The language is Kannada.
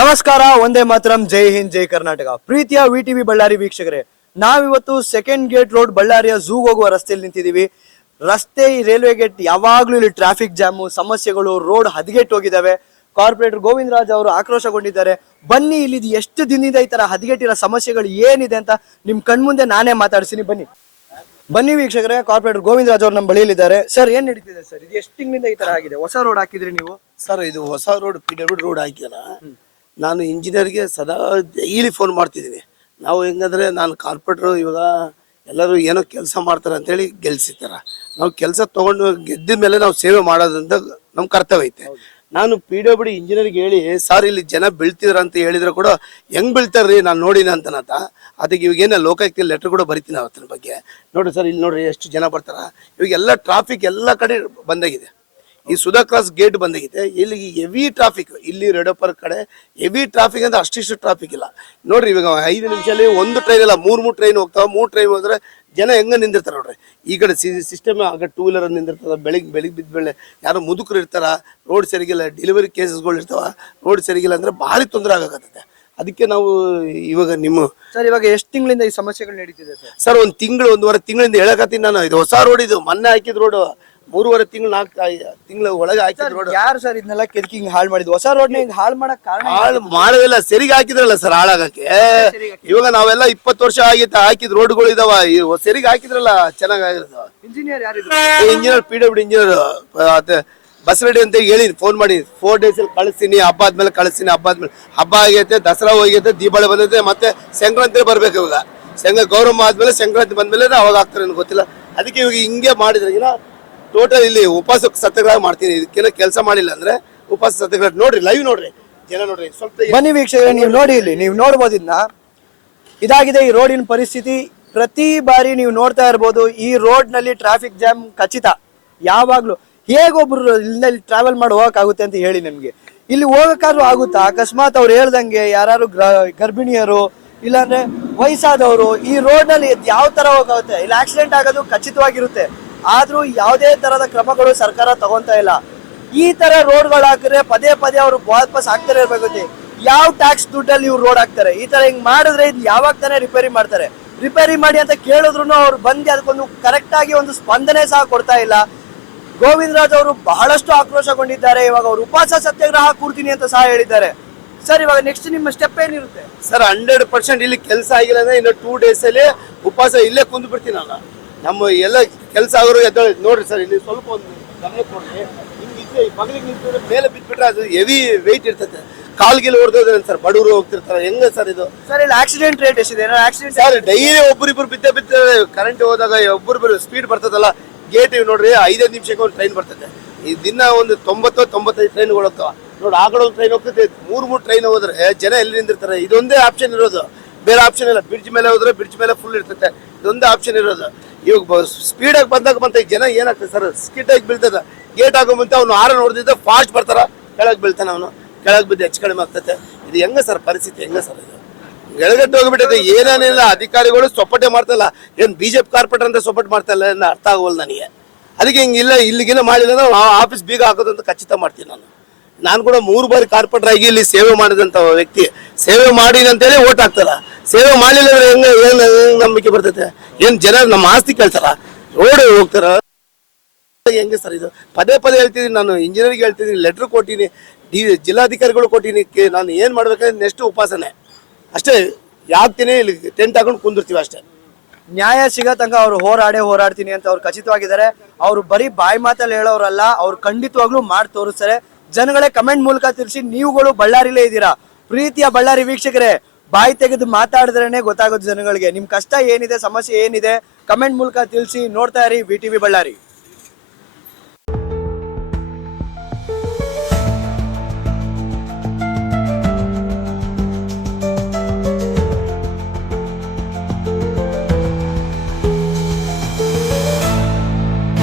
ನಮಸ್ಕಾರ, ಒಂದೇ ಮಾತರಂ, ಜೈ ಹಿಂದ್, ಜೈ ಕರ್ನಾಟಕ. ಪ್ರೀತಿಯ ವಿಟಿವಿ ಬಳ್ಳಾರಿ ವೀಕ್ಷಕರೇ, ನಾವಿವತ್ತು ಸೆಕೆಂಡ್ ಗೇಟ್ ರೋಡ್ ಬಳ್ಳಾರಿಯ ಝೂಗ್ ಹೋಗುವ ರಸ್ತೆಯಲ್ಲಿ ನಿಂತಿದ್ದೀವಿ. ರಸ್ತೆ ರೈಲ್ವೆ ಗೇಟ್ ಯಾವಾಗ್ಲೂ ಇಲ್ಲಿ ಟ್ರಾಫಿಕ್ ಜಾಮು ಸಮಸ್ಯೆಗಳು, ರೋಡ್ ಹದಗೆಟ್ಟು ಹೋಗಿದಾವೆ. ಕಾರ್ಪೊರೇಟರ್ ಗೋವಿಂದ ರಾಜ್ ಅವರು ಆಕ್ರೋಶಗೊಂಡಿದ್ದಾರೆ. ಬನ್ನಿ, ಇಲ್ಲಿ ಎಷ್ಟು ದಿನದಿಂದ ಈ ತರ ಹದಗೆಟ್ಟಿರೋ ಸಮಸ್ಯೆಗಳು ಏನಿದೆ ಅಂತ ನಿಮ್ ಕಣ್ಮುಂದೆ ನಾನೇ ಮಾತಾಡ್ತೀನಿ. ಬನ್ನಿ ವೀಕ್ಷಕರೇ, ಕಾರ್ಪೊರೇಟರ್ ಗೋವಿಂದ ರಾಜ್ ಅವರು ನಮ್ಮ ಬಳಿಯಲ್ಲಿದ್ದಾರೆ. ಸರ್, ಏನ್ ನಡೀತಿದೆ ಸರ್? ಇದು ಎಷ್ಟು ತಿಂಗಳಿಂದ ಈ ತರ ಆಗಿದೆ? ಹೊಸ ರೋಡ್ ಹಾಕಿದ್ರಿ ನೀವು? ಸರ್, ಇದು ಹೊಸ ರೋಡ್ PWD ರೋಡ್ ಹಾಕಿಲ್ಲ. ನಾನು ಇಂಜಿನಿಯರ್ಗೆ ಸದಾ ಡೈಲಿ ಫೋನ್ ಮಾಡ್ತಿದ್ದೀನಿ. ನಾವು ಹೆಂಗಂದ್ರೆ, ನಾನು ಕಾರ್ಪೊರೇಟ್ರು, ಇವಾಗ ಎಲ್ಲರೂ ಏನೋ ಕೆಲಸ ಮಾಡ್ತಾರೆ ಅಂತೇಳಿ ಗೆಲ್ಸಿರ್ತಾರೆ. ನಾವು ಕೆಲಸ ತೊಗೊಂಡು ಗೆದ್ದ ಮೇಲೆ ನಾವು ಸೇವೆ ಮಾಡೋದಂತ ನಮ್ಮ ಕರ್ತವ್ಯ ಐತೆ. ನಾನು PWD ಇಂಜಿನಿಯರ್ಗೆ ಹೇಳಿ, ಸರ್ ಇಲ್ಲಿ ಜನ ಬೀಳ್ತಿದ್ರ ಅಂತ ಹೇಳಿದ್ರೆ ಕೂಡ ಹೆಂಗ್ ಬೀಳ್ತಾರ್ರಿ ನಾನು ನೋಡಿನ ಅಂತನತ. ಅದಕ್ಕೆ ಇವಾಗೇನ ಲೋಕಾಯುಕ್ತ ಲೆಟರ್ ಕೂಡ ಬರಿತೀನಿ ಅವತ್ತಿನ ಬಗ್ಗೆ. ನೋಡ್ರಿ ಸರ್, ಇಲ್ಲಿ ನೋಡ್ರಿ ಎಷ್ಟು ಜನ ಬರ್ತಾರ. ಇವಾಗೆಲ್ಲ ಟ್ರಾಫಿಕ್ ಎಲ್ಲ ಕಡೆ ಬಂದಾಗಿದೆ. ಈ ಸುಧಾ ಕ್ರಾಸ್ ಗೇಟ್ ಬಂದಾಗಿದೆ. ಇಲ್ಲಿ ಹೆವಿ ಟ್ರಾಫಿಕ್, ಇಲ್ಲಿ ರೆಡೋಪರ್ ಕಡೆ ಹೆವಿ ಟ್ರಾಫಿಕ್ ಅಂದ್ರೆ ಅಷ್ಟಿಷ್ಟು ಟ್ರಾಫಿಕ್ ಇಲ್ಲ. ನೋಡ್ರಿ, ಇವಾಗ 5 ನಿಮಿಷದಲ್ಲಿ ಒಂದು ಟ್ರೈನ್ ಇಲ್ಲ, 3 ಟ್ರೈನ್ ಹೋಗ್ತಾವ. 3 ಟ್ರೈನ್ ಹೋದ್ರೆ ಜನ ಹೆಂಗ ನಿಂದಿರ್ತಾರ ನೋಡ್ರಿ. ಈ ಕಡೆ ಸಿಸ್ಟಮ್ ಆಗ 2 ವೀಲರ್ ನಿಂದಿರ್ತಾರ. ಬೆಳಿಗ್ಗೆ ಬಿದ್ದ ಯಾರೋ ಮುದುಕರು ಇರ್ತಾರ, ರೋಡ್ ಸರಿಗಿಲ್ಲ, ಡೆಲಿವರಿ ಕೇಸಸ್ಗಳು ಇರ್ತಾವ, ರೋಡ್ ಸರಿಗಿಲ್ಲ ಅಂದ್ರೆ ಭಾರಿ ತೊಂದರೆ ಆಗತ್ತೆ. ಅದಕ್ಕೆ ನಾವು ಇವಾಗ ಸರ್, ಇವಾಗ ಎಷ್ಟು ತಿಂಗಳಿಂದ ಈ ಸಮಸ್ಯೆಗಳು ನಡೀತಿದೆ ಸರ್? 1-1.5 ತಿಂಗಳಿಂದ ಹೇಳಕತ್ತೀನಿ ನಾನು. ಇದು ಹೊಸ ರೋಡ್, ಇದು ಮೊನ್ನೆ ಹಾಕಿದ ರೋಡ್. 3.5 ತಿಂಗಳು 4 ತಿಂಗಳ ಒಳಗೆ ಹಾಕಿದ ರೋಡ್. ಯಾರು ಸರ್ ಇದನ್ನೆಲ್ಲ ಕೆದಕಿಂಗ್ ಹಾಳು ಮಾಡಿದ್ದು? ಹೊಸ ರೋಡ್ ಹಾಳು ಮಾಡಕ್ ಕಾರಣ? ಹಾಳು ಮಾಡೋದಿಲ್ಲ, ಸರಿಗೆ ಹಾಕಿದ್ರಲ್ಲ ಸರ್ ಹಾಳಾಗಕ್ಕೆ. ಇವಾಗ ನಾವೆಲ್ಲ 20 ವರ್ಷ ಆಗಿತ್ತು ಹಾಕಿದ ರೋಡ್ಗಳು ಇದಾವ. ಸರಿಗೆ ಹಾಕಿದ್ರಲ್ಲ ಚೆನ್ನಾಗಿರೋದು. Engineer ಯಾರಿದ್ರು? Engineer PWD engineer Basareddy ಅಂತ ಹೇಳಿ ಫೋನ್ ಮಾಡಿ 4 ಡೇಸ್ ಅಲ್ಲಿ ಕಳಿಸ್ತೀನಿ, ಹಬ್ಬ ಆದ್ಮೇಲೆ ಕಳಿಸ್ತೀನಿ. ಹಬ್ಬ ಆಗೈತೆ, ದಸರಾ ಹೋಗೈತೆ, ದೀಪಾವಳಿ ಬಂದೈತೆ, ಮತ್ತೆ ಸಂಕ್ರಾಂತಿ ಬರ್ಬೇಕು. ಇವಾಗ ಗೌರಮ್ಮ ಆದ್ಮೇಲೆ ಸಂಕ್ರಾಂತಿ ಬಂದ್ಮೇಲೆ ಅವಾಗ ಆಗ್ತಾರೆ ನನಗೆ ಗೊತ್ತಿಲ್ಲ. ಅದಕ್ಕೆ ಇವಾಗ ಹಿಂಗೆ ಮಾಡಿದ್ರೆ ಟೋಟಲ್ ಇಲ್ಲಿ ಉಪವಾಸ ಸತ್ಯಾಗ್ರಹ ಮಾಡ್ತೀನಿ. ಇದಕ್ಕೆಲ್ಲ ಕೆಲಸ ಮಾಡಿಲ್ಲ ಅಂದ್ರೆ ಉಪವಾಸ ಸತ್ಯಾಗ್ರಹ. ನೋಡ್ರಿ, ಲೈವ್ ನೋಡ್ರಿ, ಜನ ನೋಡ್ರಿ ಸ್ವಲ್ಪ. ಬನ್ನಿ ವೀಕ್ಷಕರೇ, ನೀವು ನೋಡಿ, ಇಲ್ಲಿ ನೀವು ನೋಡ್ಬೋದು. ಇದಾಗಿದೆ ಈ ರೋಡಿನ ಪರಿಸ್ಥಿತಿ. ಪ್ರತಿ ಬಾರಿ ನೀವು ನೋಡ್ತಾ ಇರ್ಬೋದು, ಈ ರೋಡ್ ನಲ್ಲಿ ಟ್ರಾಫಿಕ್ ಜಾಮ್ ಖಚಿತ. ಯಾವಾಗ್ಲೂ ಹೇಗೊಬ್ರು ಇಲ್ಲಿ ಟ್ರಾವೆಲ್ ಮಾಡಿ ಹೋಗಕ್ಕಾಗುತ್ತೆ ಅಂತ ಹೇಳಿ ನಿಮ್ಗೆ? ಇಲ್ಲಿ ಹೋಗಕ್ಕಾದ್ರೂ ಆಗುತ್ತಾ? ಅಕಸ್ಮಾತ್ ಅವ್ರು ಹೇಳ್ದಂಗೆ ಯಾರು ಗರ್ಭಿಣಿಯರು ಇಲ್ಲಾಂದ್ರೆ ವಯಸ್ಸಾದವರು ಈ ರೋಡ್ ನಲ್ಲಿ ಯಾವ ತರ ಹೋಗುತ್ತೆ? ಇಲ್ಲಿ ಆಕ್ಸಿಡೆಂಟ್ ಆಗೋದು ಖಚಿತವಾಗಿರುತ್ತೆ. ಆದ್ರೂ ಯಾವುದೇ ತರದ ಕ್ರಮಗಳು ಸರ್ಕಾರ ತಗೊಂತಾ ಇಲ್ಲ. ಈ ತರ ರೋಡ್ಗಳು ಹಾಕಿದ್ರೆ ಪದೇ ಅವರು ವಾಪಸ್ ಆಗ್ತಾರೆ ಇರ್ಬೇಕು. ಯಾವ ಟ್ಯಾಕ್ಸ್ ದುಡ್ಡಲ್ಲಿ ಇವ್ರು ರೋಡ್ ಹಾಕ್ತಾರೆ? ಈ ತರ ಹಿಂಗ್ ಮಾಡಿದ್ರೆ ಇದು ಯಾವಾಗ ತಾನೇ ರಿಪೇರಿ ಮಾಡ್ತಾರೆ? ರಿಪೇರಿ ಮಾಡಿ ಅಂತ ಕೇಳಿದ್ರು ಅವ್ರು ಬಂದು ಅದಕ್ಕೊಂದು ಕರೆಕ್ಟ್ ಆಗಿ ಒಂದು ಸ್ಪಂದನೆ ಸಹ ಕೊಡ್ತಾ ಇಲ್ಲ. ಗೋವಿಂದ ರಾಜ್ ಅವರು ಬಹಳಷ್ಟು ಆಕ್ರೋಶಗೊಂಡಿದ್ದಾರೆ. ಇವಾಗ ಅವ್ರು ಉಪವಾಸ ಸತ್ಯಾಗ್ರಹ ಕೂರ್ತೀನಿ ಅಂತ ಸಹ ಹೇಳಿದ್ದಾರೆ. ಸರ್, ಇವಾಗ ನೆಕ್ಸ್ಟ್ ನಿಮ್ಮ ಸ್ಟೆಪ್ ಏನಿರುತ್ತೆ? ಸರ್, 100% ಇಲ್ಲಿ ಕೆಲಸ ಆಗಿಲ್ಲ ಅಂದ್ರೆ ಇನ್ನು 2 ಡೇಸ್ ಅಲ್ಲಿ ಉಪವಾಸ ಇಲ್ಲೇ ಕುಂದು ಬಿಡ್ತೀನಿ ನಾನು. ನಮ್ಮ ಎಲ್ಲ ಕೆಲಸ ಆಗೋರು ಎದ್ದೇಳಿ ನೋಡ್ರಿ ಸರ್, ಇಲ್ಲಿ ಸ್ವಲ್ಪ ಒಂದು ಗಮನ ಕೊಡ್ರಿ. ಹಿಂಗಿದ್ರೆ ಬಗಲಿಗೆ ನಿಂತಿದ್ರೆ ಮೇಲೆ ಬಿಟ್ಬಿಟ್ರೆ ಅದು ಹೆವಿ ವೆಯ್ಟ್ ಇರ್ತದೆ. ಕಾಲ್ಗಿಲ್ ಹೊಡೆದ್ರೆ ಸರ್ ಬಡವರು ಹೋಗ್ತಿರ್ತಾರೆ. ಹೆಂಗ ಸರ್ ಇದು? ಸರ್, ಇಲ್ಲಿ ಆಕ್ಸಿಡೆಂಟ್ ರೇಟ್ ಎಷ್ಟಿದೆ? ಆಕ್ಸಿಡೆಂಟ್ ಸರ್ ಡೈಲಿ ಒಬ್ಬರಿಬ್ರು ಬಿದ್ದ ಕರೆಂಟ್ ಹೋದಾಗ ಒಬ್ಬರಿಬ್ರು ಸ್ಪೀಡ್ ಬರ್ತದಲ್ಲ. ಗೇಟ್ ನೋಡ್ರಿ, 5 ನಿಮಿಷಕ್ಕೆ ಒಂದು ಟ್ರೈನ್ ಬರ್ತದೆ. ಈ ದಿನ ಒಂದು 90-95 ಟ್ರೈನ್ಗಳು ಹೋಗ್ತಾವ ನೋಡಿ. ಆ ಕಡೆ ಒಂದು ಟ್ರೈನ್ ಹೋಗ್ತದೆ, 3 ಟ್ರೈನ್ ಹೋದ್ರೆ ಜನ ಎಲ್ಲಿ ನಿಂದಿರ್ತಾರೆ? ಇದೊಂದೇ ಆಪ್ಷನ್ ಇರೋದು, ಬೇರೆ ಆಪ್ಷನ್ ಇಲ್ಲ. ಬ್ರಿಡ್ಜ್ ಮೇಲೆ ಹೋದ್ರೆ ಬ್ರಿಡ್ಜ್ ಮೇಲೆ ಫುಲ್ ಇರ್ತದೆ. ಇದೊಂದೇ ಆಪ್ಷನ್ ಇರೋದು. ಇವಾಗ ಸ್ಪೀಡಾಗಿ ಬಂದಾಗ ಮತ್ತೆ ಜನ ಏನಾಗ್ತದೆ ಸರ್, ಸ್ಕಿಡ್ ಆಗಿ ಬೀಳ್ತದೆ. ಗೇಟ್ ಆಗೋ ಮುಂದೆ ಅವ್ನು ಆರ ನೋಡ್ದಿದ್ದ ಫಾಸ್ಟ್ ಬರ್ತಾರ, ಕೆಳಗೆ ಬೀಳ್ತಾನೆ. ಅವನು ಕೆಳಗೆ ಬಿದ್ದು ಹೆಚ್ಚು ಕಡಿಮೆ ಆಗ್ತದೆ. ಇದು ಹೆಂಗ ಸರ್ ಪರಿಸ್ಥಿತಿ? ಹೆಂಗ ಸರ್ ಇದು? ಎಳಗಟ್ಟು ಹೋಗ್ಬಿಟ್ಟೈತೆ. ಏನೇನಿಲ್ಲ, ಅಧಿಕಾರಿಗಳು ಸೊಪ್ಪಟೆ ಮಾಡ್ತಲ್ಲ. ಏನ್ BJP ಕಾರ್ಪೊರೇಟರ್ ಅಂತ ಸೊಪ್ಪಟ್ಟು ಮಾಡ್ತಾ ಇಲ್ಲ ಅಂತ ಅರ್ಥ ಆಗೋಲ್ಲ ನನಗೆ. ಅದಕ್ಕೆ ಹಿಂಗಿಲ್ಲ, ಇಲ್ಲಿಗಿನ ಮಾಡಿಲ್ಲ ಅಂದ್ರೆ ಆಫೀಸ್ ಬೀಗ ಹಾಕೋದಂತ ಖಚಿತ ಮಾಡ್ತೀನಿ ನಾನು ಕೂಡ 3 ಬಾರಿ ಕಾರ್ಪೊರೇಟರ್ ಆಗಿ ಇಲ್ಲಿ ಸೇವೆ ಮಾಡಿದಂತ ವ್ಯಕ್ತಿ. ಸೇವೆ ಮಾಡಿ ಅಂತೇಳಿ ಓಟ್ ಹಾಕ್ತಾರ. ಸೇವೆ ಮಾಡಲಿಲ್ಲ ಅಂದ್ರೆ ಏನ್ ನಂಬಿಕೆ ಬರ್ತೈತೆ? ಏನ್ ಜನ ನಮ್ಮ ಆಸ್ತಿ ಕೇಳ್ತಾರ? ರೋಡ್ ಹೋಗ್ತಾರ? ಹೆಂಗೆ ಸರ್ ಇದು? ಪದೇ ಹೇಳ್ತಿದ್ದೀನಿ ನಾನು. ಇಂಜಿನಿಯರ್ಗೆ ಹೇಳ್ತಿದ್ದೀನಿ, ಲೆಟರ್ ಕೊಟ್ಟಿನಿ, ಜಿಲ್ಲಾಧಿಕಾರಿಗಳು ಕೊಟ್ಟಿನಿ. ನಾನು ಏನ್ ಮಾಡ್ಬೇಕಂದ್ರೆ ನೆಕ್ಸ್ಟ್ ಉಪವಾಸನೆ ಅಷ್ಟೇ. ಯಾಕ್ತೀನಿ, ಇಲ್ಲಿ ಟೆಂಟ್ ಹಾಕೊಂಡು ಕುಂದಿರ್ತೀವಿ ಅಷ್ಟೇ. ನ್ಯಾಯ ಸಿಗೋ ತನಕ ಅವ್ರು ಹೋರಾಡ್ತೀನಿ ಅಂತ ಅವ್ರು ಖಚಿತವಾಗಿದ್ದಾರೆ. ಅವ್ರು ಬರೀ ಬಾಯಿ ಮಾತಲ್ಲಿ ಹೇಳೋರಲ್ಲ, ಅವ್ರು ಖಂಡಿತವಾಗ್ಲೂ ಮಾಡಿ ತೋರಿಸ್ತಾರೆ. ಜನಗಳೇ ಕಮೆಂಟ್ ಮೂಲಕ ತಿಳಿಸಿ. ನೀವುಗಳು ಬಳ್ಳಾರಿಲೇ ಇದ್ದೀರಾ. ಪ್ರೀತಿಯ ಬಳ್ಳಾರಿ ವೀಕ್ಷಕರೇ, ಬಾಯಿ ತೆಗೆದು ಮಾತಾಡಿದ್ರೇನೆ ಗೊತ್ತಾಗೋದು ಜನಗಳಿಗೆ. ನಿಮ್ ಕಷ್ಟ ಏನಿದೆ, ಸಮಸ್ಯೆ ಏನಿದೆ, ಕಮೆಂಟ್ ಮೂಲಕ ತಿಳಿಸಿ. ನೋಡ್ತಾ ಇರಿ VTV ಬಳ್ಳಾರಿ.